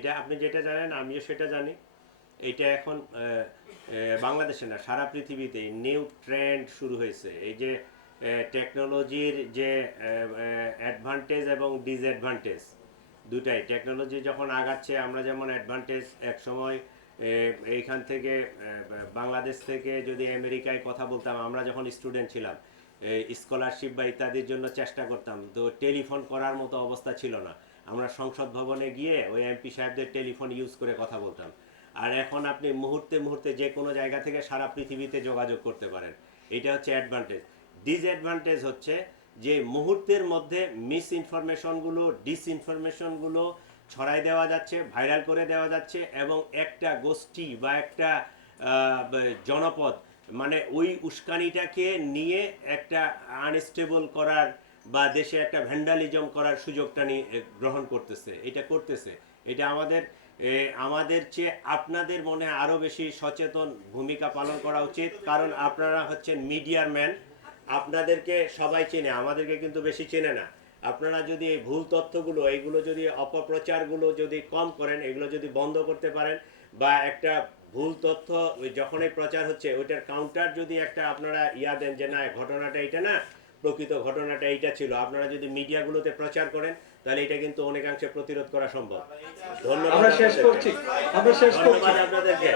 এটা আপনি যেটা জানেন, আমিও সেটা জানি। এটা এখন বাংলাদেশে না, সারা পৃথিবীতে নিউ ট্রেন্ড শুরু হয়েছে। এই যে টেকনোলজির যে অ্যাডভান্টেজ এবং ডিসঅ্যাডভান্টেজ দুটাই। টেকনোলজি যখন আগাচ্ছে, আমরা যেমন অ্যাডভান্টেজ এক সময় এইখান থেকে বাংলাদেশ থেকে যদি আমেরিকায় কথা বলতাম, আমরা যখন স্টুডেন্ট ছিলাম স্কলারশিপ বা ইত্যাদির জন্য চেষ্টা করতাম, তো টেলিফোন করার মতো অবস্থা ছিল না। আমরা সংসদ ভবনে গিয়ে ওই এমপি সাহেবদের টেলিফোন ইউজ করে কথা বলতাম। আর এখন আপনি মুহূর্তে মুহূর্তে যে কোনো জায়গা থেকে সারা পৃথিবীতে যোগাযোগ করতে পারেন। এটা হচ্ছে অ্যাডভান্টেজ ডিসঅ্যাডভান্টেজ হচ্ছে যে মুহূর্তের মধ্যে মিস ইনফরমেশনগুলো ডিসইনফরমেশনগুলো ছড়াই দেওয়া যাচ্ছে ভাইরাল করে দেওয়া যাচ্ছে এবং একটা গোষ্ঠী বা একটা জনপদ মানে ওই উস্কানিটাকে নিয়ে একটা আনস্টেবল করার বা দেশে একটা ভ্যান্ডালিজম করার সুযোগটা নিয়ে গ্রহণ করতেছে, এটা করতেছে। এটা আমাদের আমাদের চেয়ে আপনাদের মনে আরও বেশি সচেতন ভূমিকা পালন করা উচিত। কারণ আপনারা হচ্ছেন মিডিয়ার ম্যান, আপনাদেরকে সবাই চেনে, আমাদেরকে কিন্তু বেশি চেনে না। আপনারা যদি এই ভুল তথ্যগুলো, এইগুলো যদি অপপ্রচারগুলো যদি কম করেন, এগুলো যদি বন্ধ করতে পারেন, বা একটা ভুল তথ্য যখনই প্রচার হচ্ছে, ওইটার কাউন্টার যদি একটা আপনারা ইয়া দেন যে, না ঘটনাটা এটা না প্রকৃত ঘটনাটা এইটা ছিল। আপনারা যদি মিডিয়াগুলোতে প্রচার করেন তাহলে এটা কিন্তু অনেকাংশে প্রতিরোধ করা সম্ভব। ধন্যবাদ আমরা শেষ করছি। আমরা শেষ করছি। ধন্যবাদ আপনাদেরকে।